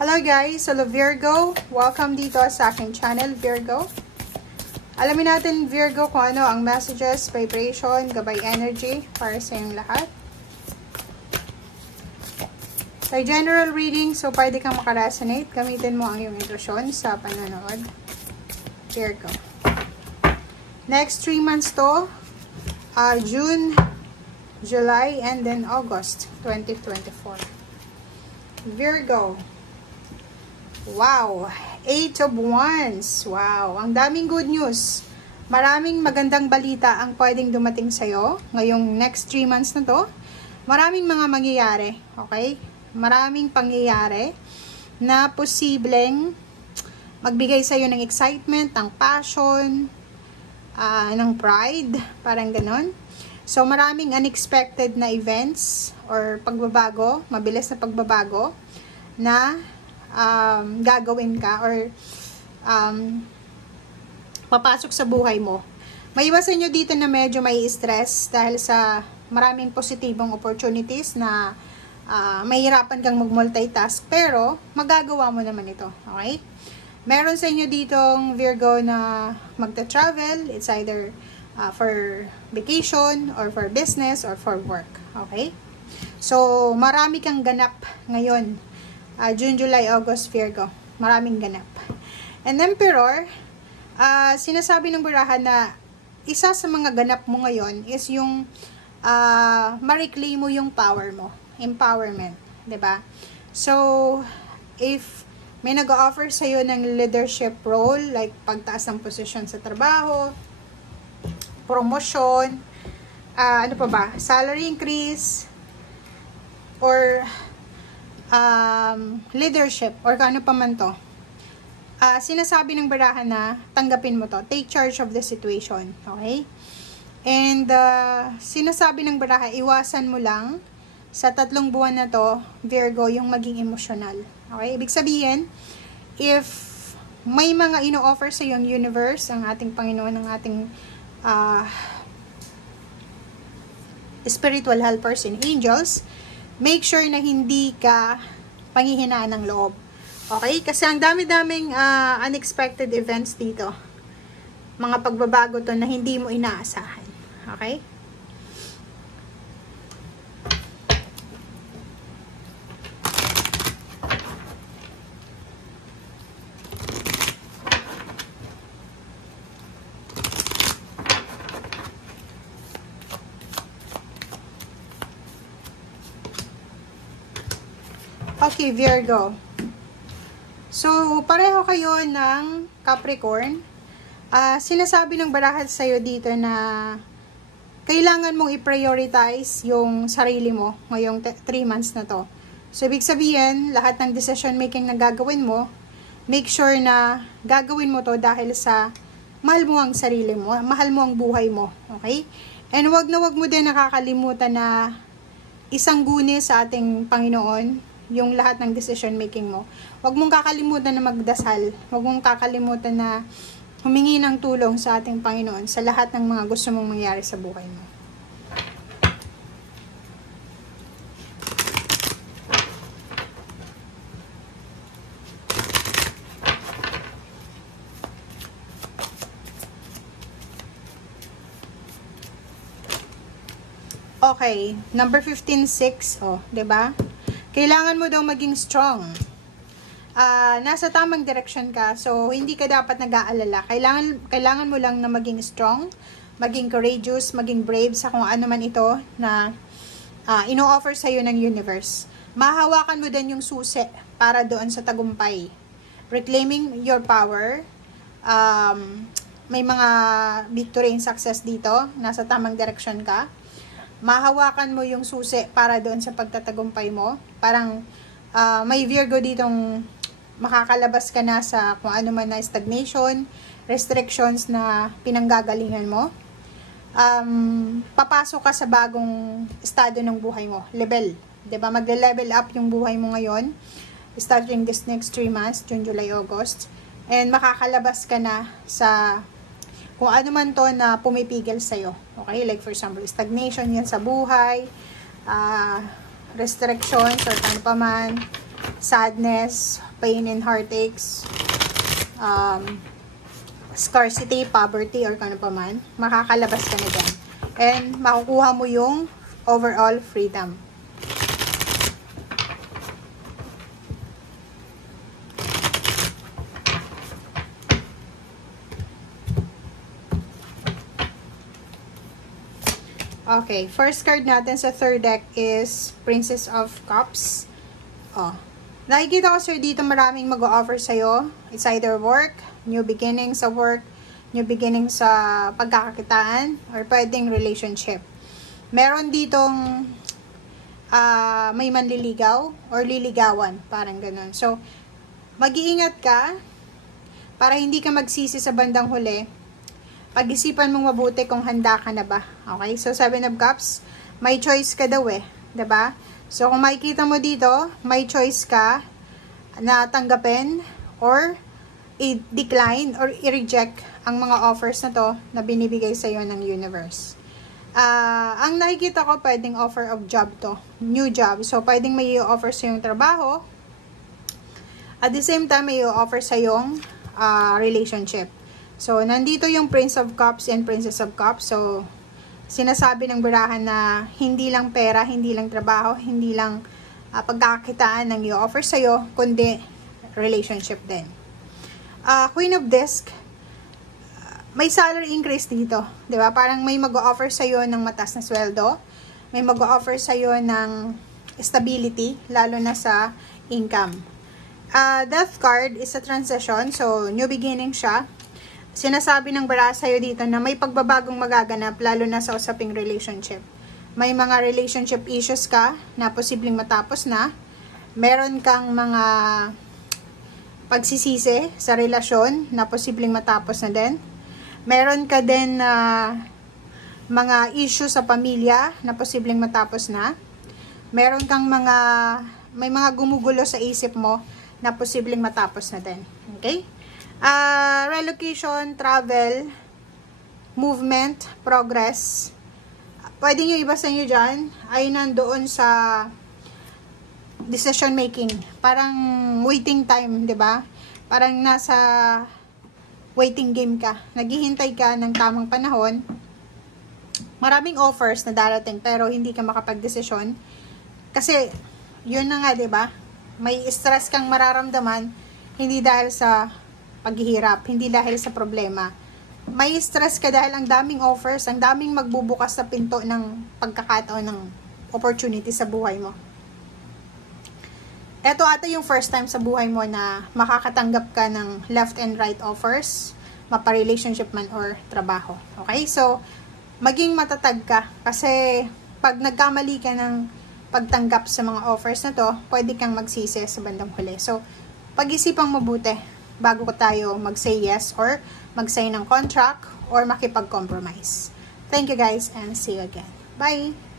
Hello guys, hello Virgo. Welcome dito sa aking channel, Virgo. Alamin natin, Virgo, kung ano ang messages, vibration, gabay energy para sa inyong lahat. Sa general reading, so pwede kang makaresonate. Gamitin mo ang iyong intuition sa panonood. Virgo. Next 3 months to, June, July, and then August 2024. Virgo. Wow, 8 of Wands. Wow, ang daming good news. Maraming magandang balita ang pwedeng dumating sa'yo ngayong next 3 months na to. Maraming mga mangyayari, okay? Maraming pangyayari na posibleng magbigay sa'yo ng excitement, ng passion, ng pride, parang ganon. So, maraming unexpected na events or pagbabago, mabilis na pagbabago na gagawin ka or papasok sa buhay mo. Maiwasan nyo dito na medyo may stress dahil sa maraming positibong opportunities na mahirapan kang mag-multitask, pero magagawa mo naman ito. Okay? Meron sa inyo ditong Virgo na magta-travel. It's either for vacation or for business or for work. Okay? So, marami kang ganap ngayon. June, July, August, Virgo. Maraming ganap. And Emperor, sinasabi ng barahan na isa sa mga ganap mo ngayon is yung ma-reclaim mo yung power mo. Empowerment. 'Di ba? So, if may nag-offer sa'yo ng leadership role, like pagtaas ng posisyon sa trabaho, promotion, ano pa ba? Salary increase, or leadership, or ano pa man to, sinasabi ng barahan na tanggapin mo to. Take charge of the situation. Okay? And sinasabi ng barahan, iwasan mo lang sa 3 buwan na to, Virgo, yung maging emotional. Okay? Ibig sabihin, if may mga ino-offer sa yung universe, ang ating Panginoon, ang ating spiritual helpers and angels, make sure na hindi ka panghihinaan ng loob. Okay? Kasi ang dami-daming unexpected events dito. Mga pagbabago to na hindi mo inaasahan. Okay? Okay, Virgo. So, pareho kayo ng Capricorn. Sinasabi ng barahan sa'yo dito na kailangan mong i-prioritize yung sarili mo ngayong 3 months na to. So, ibig sabihin, lahat ng decision making na gagawin mo, make sure na gagawin mo to dahil sa mahal mo ang sarili mo, mahal mo ang buhay mo. Okay? And wag mo din nakakalimutan na isang guni sa ating Panginoon, yung lahat ng decision making mo. Huwag mong kakalimutan na magdasal. Huwag mong kakalimutan na humingi ng tulong sa ating Panginoon sa lahat ng mga gusto mong mangyari sa buhay mo. Okay, number 15-6, oh, 'di ba? Kailangan mo daw maging strong. Nasa tamang direction ka. So, hindi ka dapat nag-aalala. Kailangan mo lang na maging strong, maging courageous, maging brave sa kung ano man ito na ino-offer sa'yo ng universe. Mahawakan mo din yung susi para doon sa tagumpay. Reclaiming your power. May mga victory and success dito. Nasa tamang direction ka. Mahawakan mo yung susi para doon sa pagtatagumpay mo. Parang may Virgo ditong makakalabas ka na sa kung ano man na stagnation, restrictions na pinanggagalingan mo. Papasok ka sa bagong estado ng buhay mo. Level. 'Di ba? Magle-level up yung buhay mo ngayon. Starting this next 3 months, June, July, August. And makakalabas ka na sa kung ano man to na pumipigil sa'yo. Okay? Like for example, stagnation yan sa buhay, restrictions or ano pa man, sadness, pain and heartaches, scarcity, poverty, or kung ano pa man, makakalabas ka na dyan. And makukuha mo yung overall freedom. Okay, first card natin sa third deck is Princess of Cups. Oh. Nakikita ko sir dito maraming mag-o-offer sa'yo. It's either work, new beginning sa work, new beginning sa pagkakakitaan, or pwedeng relationship. Meron ditong may manliligaw or liligawan, parang ganun. So, mag-iingat ka para hindi ka magsisi sa bandang huli. Pag-isipan mong mabuti kung handa ka na ba. Okay? So, 7 of Cups, may choice ka daw eh. 'Di ba? So, kung makikita mo dito, may choice ka na tanggapin or i-decline or i-reject ang mga offers na to na binibigay sa iyo ng universe. Ang nakikita ko, pwedeng offer of job to. New job. So, pwedeng may i-offer sa yung trabaho. At the same time, may i-offer sa yung relationship. So, nandito yung Prince of Cups and Princess of Cups. So, sinasabi ng barahan na hindi lang pera, hindi lang trabaho, hindi lang pagkakakitaan ng i-offer sa'yo, kundi relationship din. Queen of Disc, may salary increase dito. Diba? Parang may mag-o-offer sa'yo ng mataas na sweldo. May mag-o-offer sa'yo ng stability, lalo na sa income. Death card is a transition. So, new beginning siya. Sinasabi ng baraha sa'yo dito na may pagbabagong magaganap, lalo na sa usaping relationship. May mga relationship issues ka na posibleng matapos na. Meron kang mga pagsisisi sa relasyon na posibleng matapos na din. Meron ka din mga issues sa pamilya na posibleng matapos na. Meron kang may mga gumugulo sa isip mo na posibleng matapos na din. Okay? Relocation, travel, movement, progress. Pwede nyo iba sa inyo dyan ay nandoon sa decision making. Parang waiting time, di ba? Parang nasa waiting game ka. Naghihintay ka ng tamang panahon. Maraming offers na darating pero hindi ka makapag-desisyon. Kasi, yun na nga, di ba? May stress kang mararamdaman hindi dahil sa paghihirap, hindi dahil sa problema. May stress ka dahil ang daming offers, ang daming magbubukas sa pinto ng pagkakataon ng opportunity sa buhay mo. Ito ata yung first time sa buhay mo na makakatanggap ka ng left and right offers, mapa-relationship man or trabaho. Okay? So, maging matatag ka kasi pag nagkamali ka ng pagtanggap sa mga offers na to, pwede kang magsisi sa bandang huli. So, pag-isipang mabuti bago ko tayo mag-say yes or mag-sign ng contract or makipag-compromise. Thank you guys and see you again. Bye!